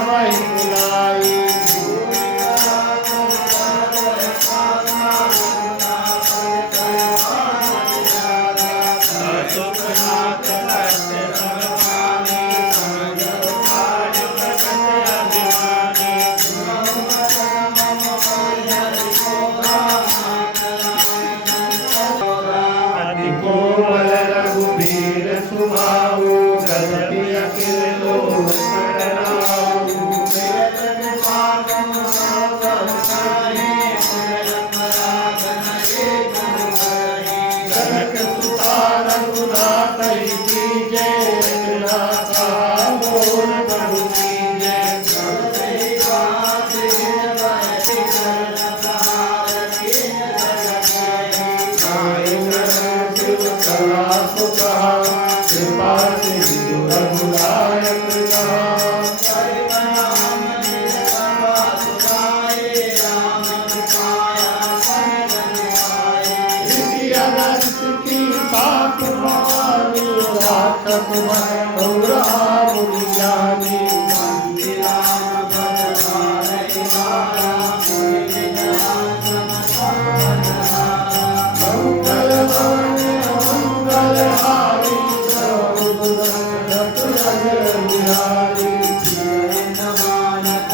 मही बुलाई कोमल रघुबीर सुभाऊ गजति अखिल लोक करनाऊ जनक सुता रघुनाथ की जय रघुनाथा मोर प्रभु की जय कृपा सिंधु रघुनायक की पाप मानी राखत ज्ञानी मंगल मंगल हारी बिहारी नमानत